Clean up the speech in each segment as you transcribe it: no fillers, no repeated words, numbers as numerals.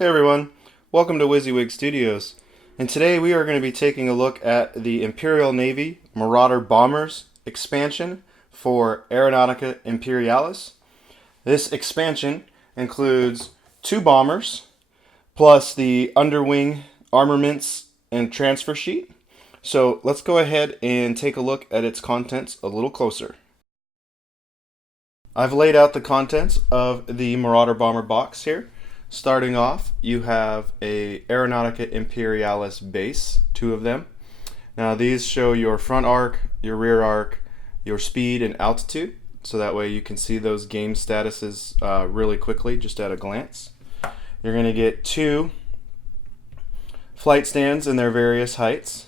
Hey everyone, welcome to WYSIWYG Studios. And today we are going to be taking a look at the Imperial Navy Marauder Bombers expansion for Aeronautica Imperialis. This expansion includes 2 bombers, plus the underwing armaments and transfer sheet. So let's go ahead and take a look at its contents a little closer. I've laid out the contents of the Marauder Bomber box here. Starting off, you have a Aeronautica Imperialis base, 2 of them. Now these show your front arc, your rear arc, your speed and altitude, so that way you can see those game statuses really quickly just at a glance. You're going to get 2 flight stands in their various heights,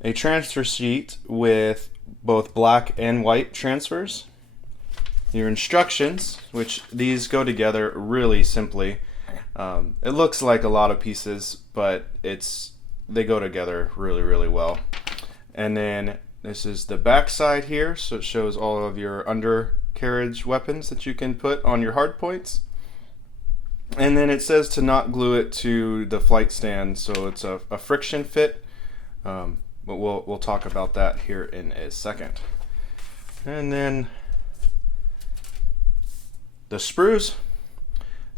a transfer sheet with both black and white transfers, your instructions, which these go together really simply. It looks like a lot of pieces, but they go together really well. And then this is the back side here, so it shows all of your undercarriage weapons that you can put on your hard points. And then it says to not glue it to the flight stand, so it's a friction fit. But we'll talk about that here in a second. And then the sprues.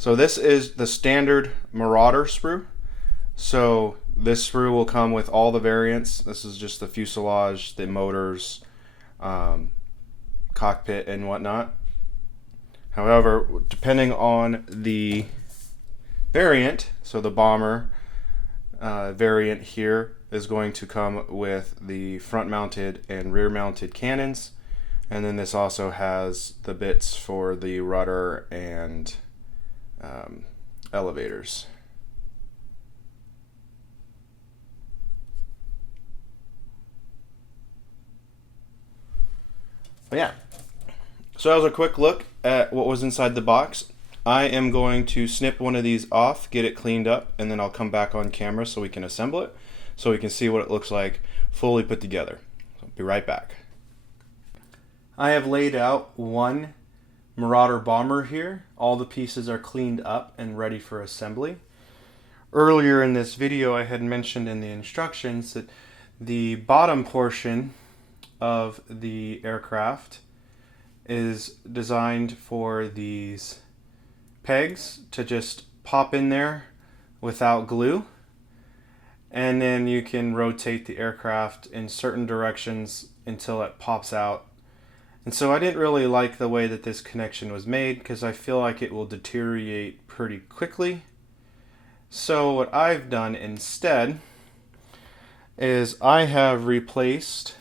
So this is the standard Marauder sprue. So this sprue will come with all the variants. This is just the fuselage, the motors, cockpit and whatnot. However, depending on the variant, so the bomber variant here is going to come with the front mounted and rear mounted cannons. And then this also has the bits for the rudder and elevators. But yeah, so that was a quick look at what was inside the box. I am going to snip one of these off, get it cleaned up, and then I'll come back on camera so we can assemble it, so we can see what it looks like fully put together. So I'll be right back. I have laid out one Marauder Bomber here. All the pieces are cleaned up and ready for assembly. Earlier in this video I had mentioned in the instructions that the bottom portion of the aircraft is designed for these pegs to just pop in there without glue, and then you can rotate the aircraft in certain directions until it pops out. And so I didn't really like the way that this connection was made because I feel like it will deteriorate pretty quickly. So what I've done instead is I have replaced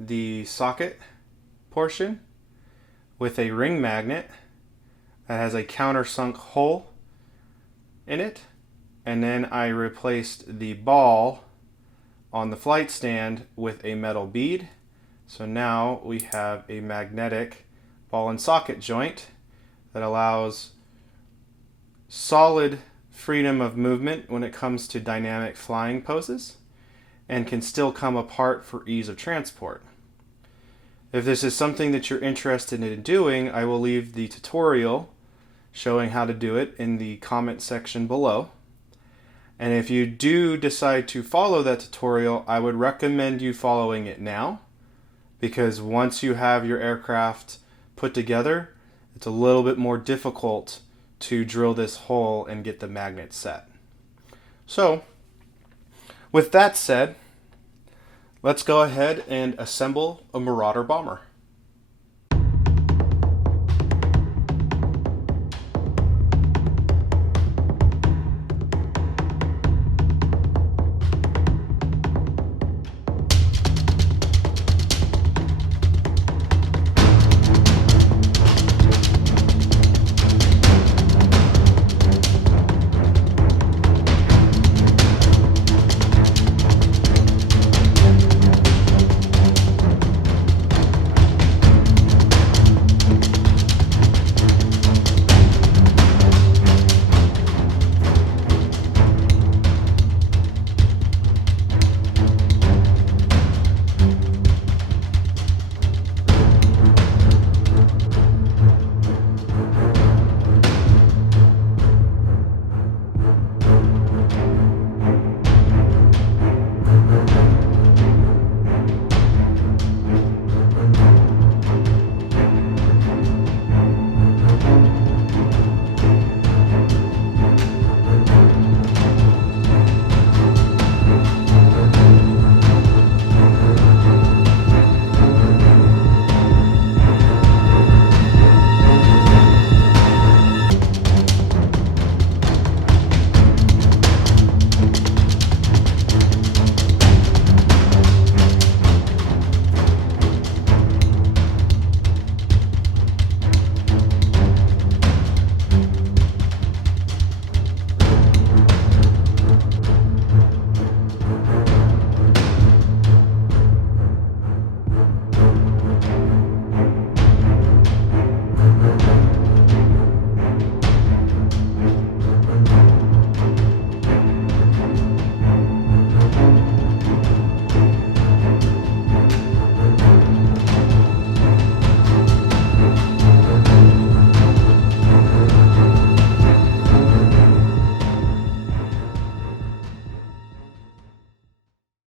the socket portion with a ring magnet that has a countersunk hole in it. And then I replaced the ball on the flight stand with a metal bead. So now we have a magnetic ball and socket joint that allows solid freedom of movement when it comes to dynamic flying poses and can still come apart for ease of transport. If this is something that you're interested in doing, I will leave the tutorial showing how to do it in the comment section below. And if you do decide to follow that tutorial, I would recommend you following it now, because once you have your aircraft put together, it's a little bit more difficult to drill this hole and get the magnet set. So, with that said, let's go ahead and assemble a Marauder Bomber.